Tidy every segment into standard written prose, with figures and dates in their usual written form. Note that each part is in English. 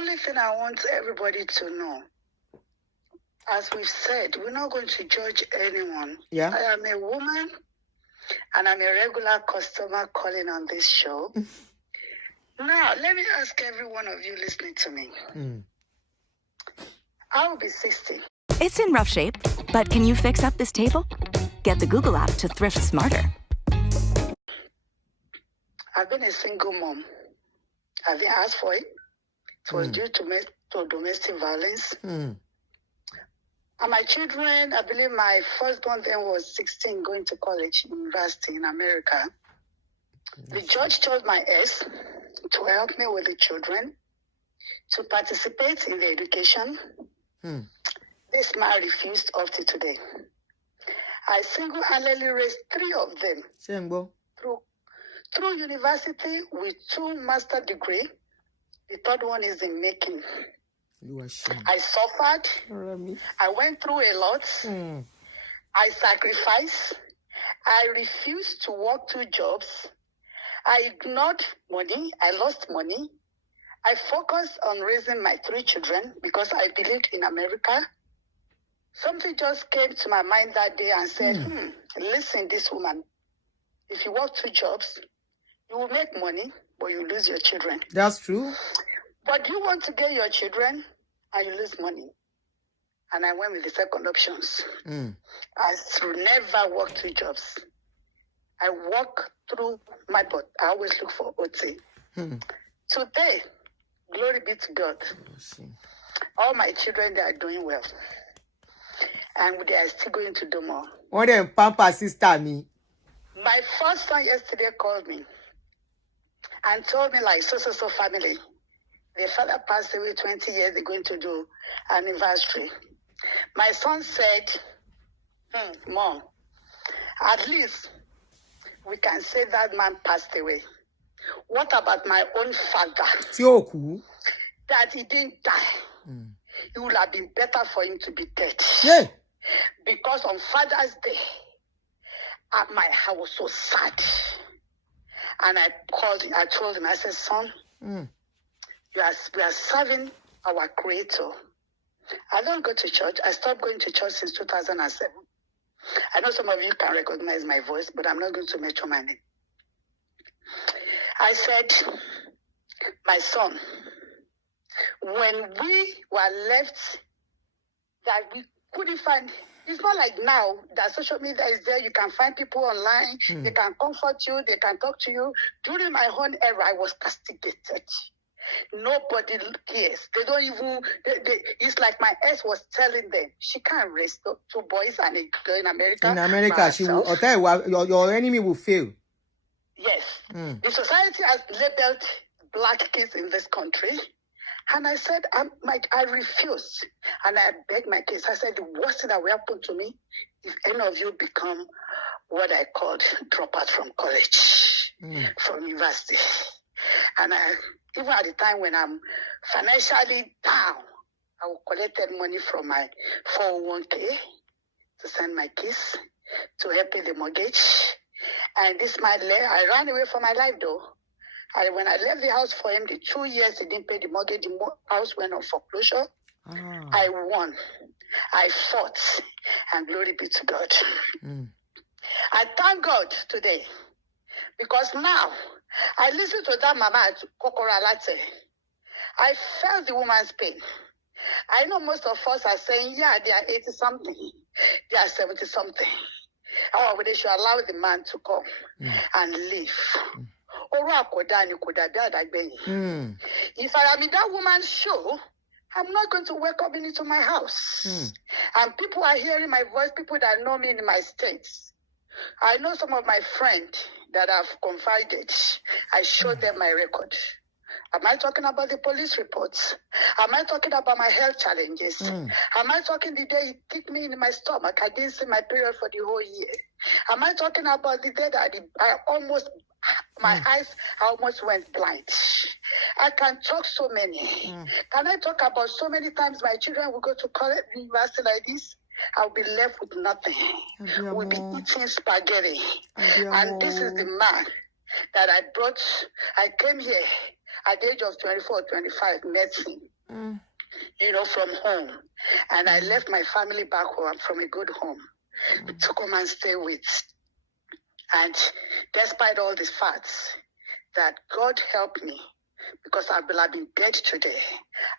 only thing I want everybody to know, as we've said, we're not going to judge anyone. Yeah. I am a woman, and I'm a regular customer calling on this show. Now, let me ask every one of you listening to me. I will be 60. It's in rough shape, but can you fix up this table? Get the Google app to thrift smarter. I've been a single mom. I didn't ask for it. It was due to domestic violence. And my children, I believe my firstborn then was 16, going to college, university in America. The judge told my ex to help me with the children, to participate in the education. This man refused up to today. I single-handedly raised 3 of them through university with 2 master's degrees. The 3rd one is in making. I suffered. I went through a lot. I sacrificed. I refused to work 2 jobs. I ignored money. I lost money. I focused on raising my 3 children because I believed in America. Something just came to my mind that day and said, listen, this woman, if you work 2 jobs, you will make money, but you lose your children. That's true. But you want to get your children and you lose money. And I went with the second options. I should never work 2 jobs. I work through my butt. I always look for OT. Today, glory be to God. All my children, they are doing well. And they are still going to do more. One them pamper sister me. My first son yesterday called me and told me like so family. Their father passed away 20 years. They're going to do anniversary. My son said, Mom, at least we can say that man passed away. What about my own father? That he didn't die. It would have been better for him to be dead. Yeah. Because on Father's Day, my house was so sad. And I told him, I said, son, we are serving our Creator. I don't go to church. I stopped going to church since 2007. I know some of you can recognize my voice, but I'm not going to mention my name. I said, my son, when we were left, that we couldn't find, it's not like now that social media is there. You can find people online. They can comfort you. They can talk to you. During my own era, I was castigated. Nobody cares. They don't even, it's like my ex was telling them, she can't raise 2 boys and a girl in America. In America, she will, I'll tell you, your enemy will fail. Yes. The society has labeled black kids in this country. And I said, I refused. And I begged my kids. I said, the worst thing that will happen to me if any of you become what I called dropouts from college, from university. And even at the time when I'm financially down, I will collect money from my 401k to send my kids to help pay the mortgage. And this man, I ran away from my life though. When I left the house for him, the 2 years he didn't pay the mortgage, the house went on foreclosure. I won. I fought. And glory be to God. I thank God today. Because now, I listen to that mama at Kokora Latte. I felt the woman's pain. I know most of us are saying, yeah, they are 80-something. They are 70-something. However, they should allow the man to come and live. If I am in that woman's show, I'm not going to welcome him into my house. And people are hearing my voice, people that know me in my states. I know some of my friends that I've confided. I showed them my record. Am I talking about the police reports? Am I talking about my health challenges? Am I talking the day he kicked me in my stomach? I didn't see my period for the whole year. Am I talking about the day that my eyes almost went blind? I can talk so many. Can I talk about so many times my children will go to college, university like this? I'll be left with nothing. We'll be eating spaghetti. And this is the man that I brought. I came here at the age of 24, 25, met him, from home. And I left my family back home from a good home to come and stay with. And despite all these facts, that God helped me, because I will have been dead today.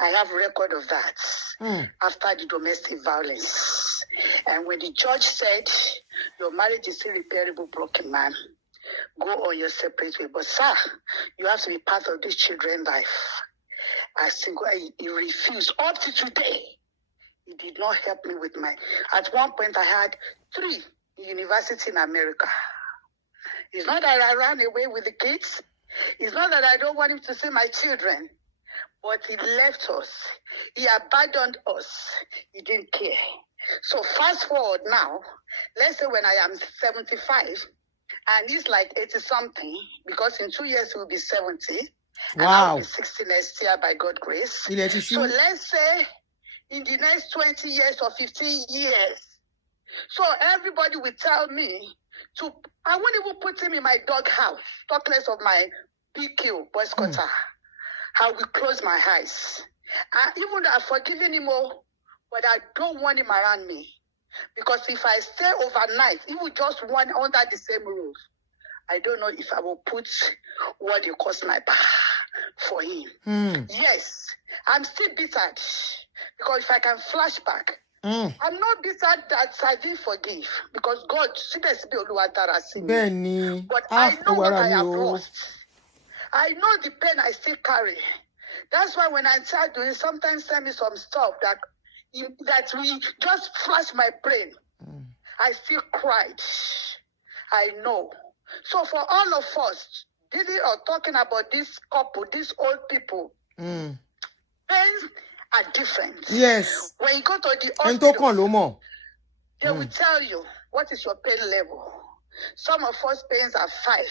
I have record of that after the domestic violence. And when the judge said, your marriage is irreparable, broken man, go on your separate way. But sir, you have to be part of this children's life. He refused. Up to today, he did not help me with at one point I had 3 universities in America. It's not that I ran away with the kids. It's not that I don't want him to see my children. But he left us. He abandoned us. He didn't care. So fast forward now, let's say when I am 75, and he's like 80-something, because in 2 years he will be 70. Wow. And I will be 60 next year by God's grace. So let's say in the next 20 years or 15 years. So everybody will tell me I won't even put him in my dog house, talk less of my PQ, boys quarter. I will close my eyes. Even though I've forgiven him all, but I don't want him around me. Because if I stay overnight, he will just want under the same roof. I don't know if I will put what you call sniper for him. Yes, I'm still bitter. Because if I can flash back, I'm not bitter that I didn't forgive. Because God, but I know what I have lost. I know the pain I still carry. That's why when I start doing, sometimes send me some stuff that we just flash my brain. I still cried. I know. So for all of us, talking about this couple, these old people, pains are different. Yes. When you go to the hospital, they will tell you what is your pain level. Some of us pains are 5,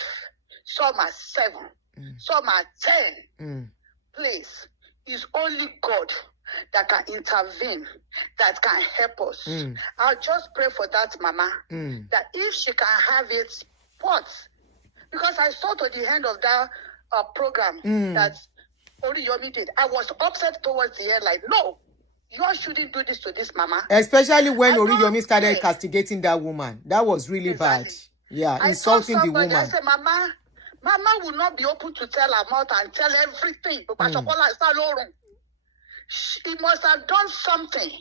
some are 7, some are 10. Please, it's only God that can intervene, that can help us. I'll just pray for that mama, that if she can have it, because I saw to the end of that program that Oriyomi did. I was upset towards the end, like, no, you all shouldn't do this to this mama. Especially when Oriyomi started castigating that woman. That was really bad. Yeah, insulting the woman. I said, Mama will not be open to tell her mouth and tell everything. He must have done something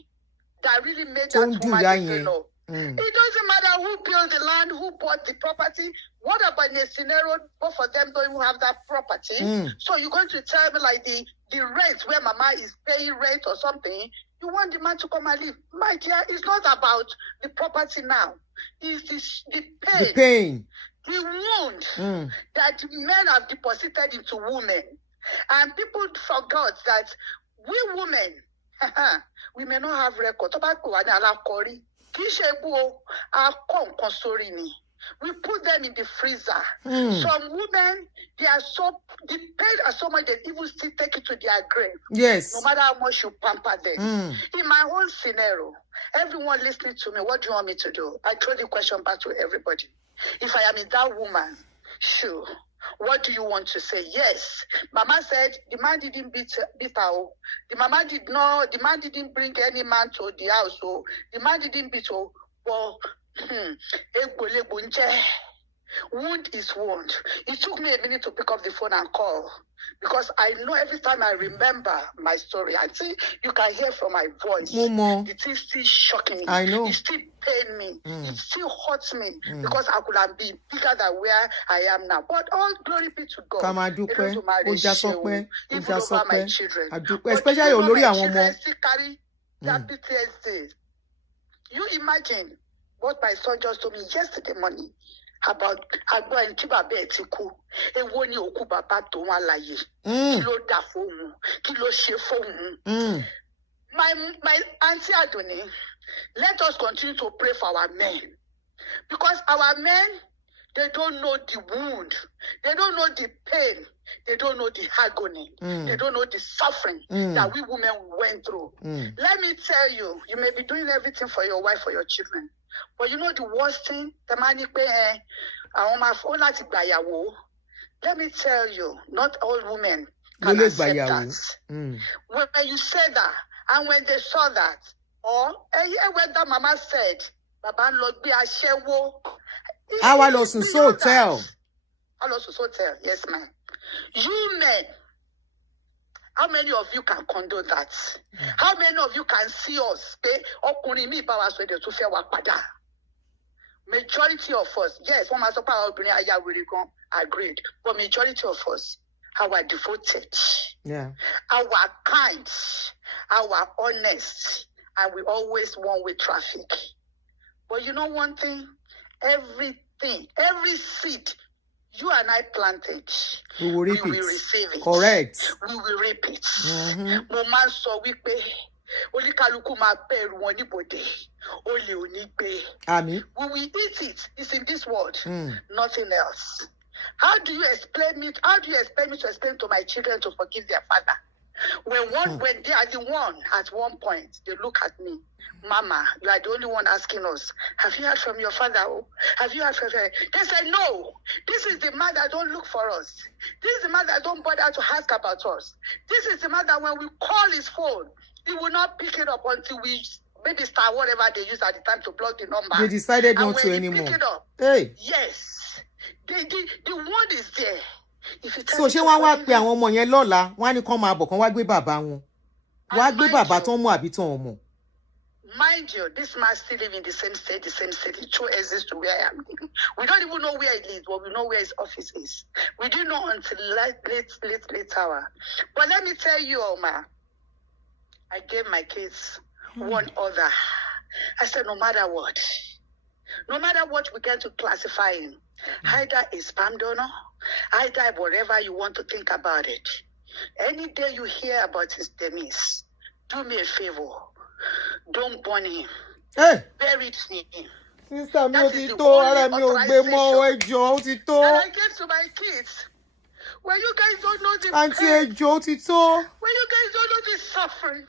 that really made that woman say no. It doesn't matter who built the land, who bought the property. What about in a scenario, both of them don't even have that property? So you're going to tell me like the rent where mama is paying rent or something, you want the man to come and live. My dear, it's not about the property now. It's the pain. The pain. The wound that men have deposited into women. And people forgot that we women, we may not have record. We put them in the freezer. Some women, the pain are so much that even still take it to their grave. Yes. No matter how much you pamper them. In my own scenario, everyone listening to me, what do you want me to do? I throw the question back to everybody. If I am in that woman's shoe, what do you want to say? Yes. Mama said the man didn't beat her. The man didn't bring any man to the house. So the man didn't beat her. Well, wound is wound. It took me a minute to pick up the phone and call, because I know every time I remember my story, I think you can hear from my voice. It is still shocking me. I know. It still pains me. It still hurts me, because I could have been bigger than where I am now. But all glory be to God. Even over my children. Especially Olori àwọn ọmọ. Still carry that PTSD. You imagine what my son just told me yesterday morning about Agbo and Chiba Betiku. Ewo ni oku baba to wan láyé. Kí ló dà fóun? Kí ló ṣe fóun? My auntie Adoni, let us continue to pray for our men. Because our men, they don't know the wound. They don't know the pain. They don't know the agony. They don't know the suffering that we women went through. Let me tell you, you may be doing everything for your wife, for your children. But you know the worst thing? Let me tell you, not all women can accept that. When you say that, and when they saw that, or when that mama said, Baba Lord be a shewo. Our lost so tell. Our lost so tell, yes, ma'am. You men, how many of you can condone that? How many of you can see us? Majority of us, yes, one must agreed, but majority of us, our devoted, our kind, our honest, and we always one-way traffic. But you know one thing? Everything, every seed you and I planted, we will receive it. Correct. We will reap it. Moment so we pay. Only kaluku ma beru woni bode. Only onigbe. Amen. We will eat it. It's in this world. Nothing else. How do you explain me? How do you expect me to explain to my children to forgive their father? When they are the one at one point, they look at me, Mama, you are the only one asking us, have you heard from your father? Have you heard from her? They say, no, this is the man that don't look for us. This is the man that don't bother to ask about us. This is the man that when we call his phone, he will not pick it up until we maybe start whatever they use at the time to block the number. They decided not to anymore. Pick it up, hey. Yes, the word is there. So she wá pe àwọn ọmọ yẹn lọ́la wọ́n ní kàn máa bọ̀ kàn wá gbé bàbá wọn wá gbé bàbá tó mú àbí tó mọ̀. Mind you, this man still live in the same state. It still exists to where I am living. We don't even know where he lives, but we know where his office is. We didn't know until late hour. But let me tell you, Oma, I gave my kids one other. I said, no matter what we get to classify him, either a spam donor, either whatever you want to think about it. Any day you hear about his demise, do me a favor. Don't burn him. Hey. Bury him. Sister, that is the only authorization that I gave to my kids. When you guys don't know the pain, when you guys don't know the suffering,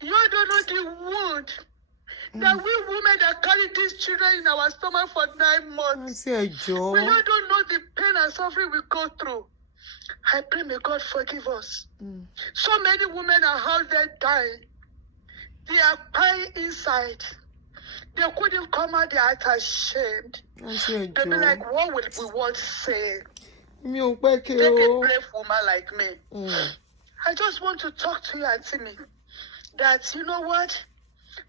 you don't know the wound that we women that carry these children in our stomach for 9 months. When you don't know the pain and suffering we go through, I pray may God forgive us. So many women are out there dying. They are crying inside. They couldn't come out, they are ashamed. They'll be like, what will the world say? Take a brave woman like me. I just want to talk to you and see me that, you know what?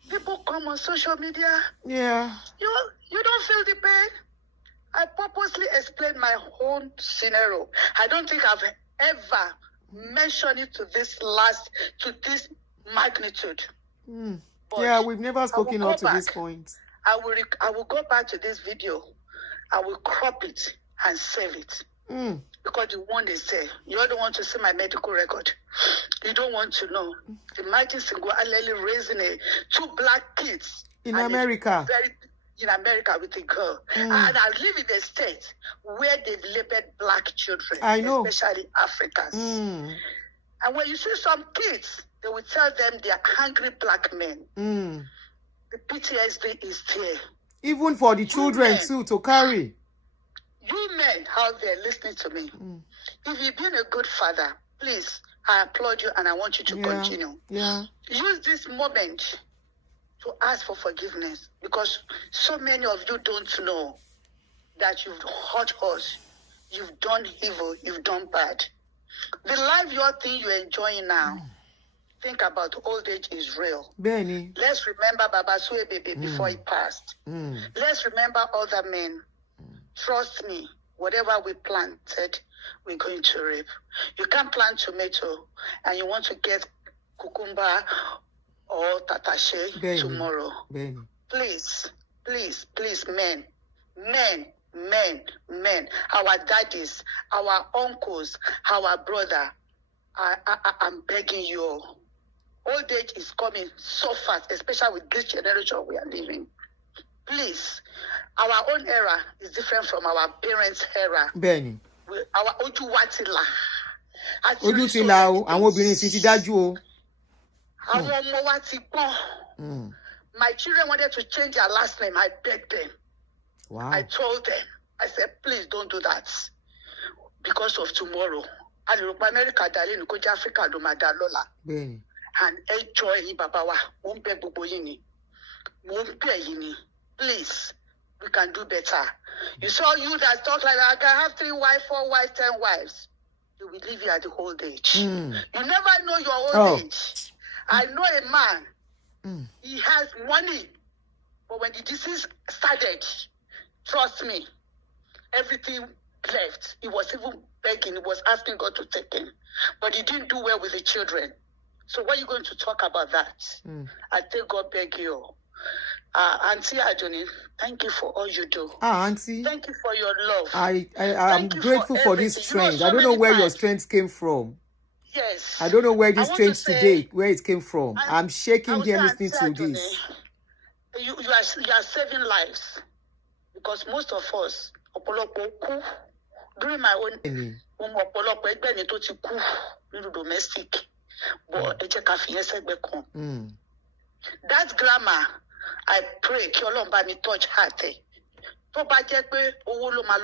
People come on social media. Yeah. You don't feel the pain. I purposely explained my own scenario. I don't think I've ever mentioned it to this magnitude. Yeah, we've never spoken up to this point. I will go back to this video. I will crop it and save it. Because the one they say, you don't want to see my medical record. You don't want to know. Imagine single Aleli raising 2 black kids in America. In America with a girl. And I live in a state where they've labeled black children. I know. Especially Africans. And when you see some kids, they will tell them they are hungry black men. The PTSD is there. Even for the children too, to carry. You men out there listening to me, if you've been a good father, please, I applaud you and I want you to continue. Use this moment to ask for forgiveness because so many of you don't know that you've hurt us, you've done evil, you've done bad. The life you're enjoying now, think about old age is real. Benny. Let's remember Baba Suwe Bebe before he passed. Let's remember other men. Trust me, whatever we planted, we're going to reap. You can't plant tomato and you want to get cucumber or tatashe tomorrow. Please, men. Our daddies, our uncles, our brother, I'm begging you all. Old age is coming so fast, especially with this generation we are living. Please, our own era is different from our parents' era. Benny. Our Ojuwatila. Ojutila o, àwọn obìnrin sì ti dájú o. Àwọn ọmọ wa ti gbọ́n. My children wanted to change their last name. I begged them. Wow. I told them. I said, please don't do that. Because of tomorrow. a lè rò pé Amẹ́ríkà dá lẹ́nu kó jẹ́ Áfíríkà ló máa dá lọ́la. And ẹ jọ̀ọ́ ẹ̀yin bàbá wa, mo ń bẹ̀ gbogbo yín ni. Mo ń bẹ̀ yín ni. Please, we can do better. You saw you that talk like that, I can have 3 wives, 4 wives, 10 wives. You will live here at the old age. You never know your old age. I know a man, he has money, but when the disease started, trust me, everything left. He was even begging, he was asking God to take him, but he didn't do well with the children. So what are you going to talk about that? I think God beg you. Auntie Adoni, thank you for all you do. Auntie. Thank you for your love. I'm grateful for this strength. So I don't know where your strength came from. Yes. I don't know where this strength today, where it came from. I'm shaking here listening to this. You are saving lives. Because most of us, during my own, domestic, but that grammar, I pray, ki Ọlọ́run bá mi touch heart. Tó bá jẹ́ pé owó ló máa lọ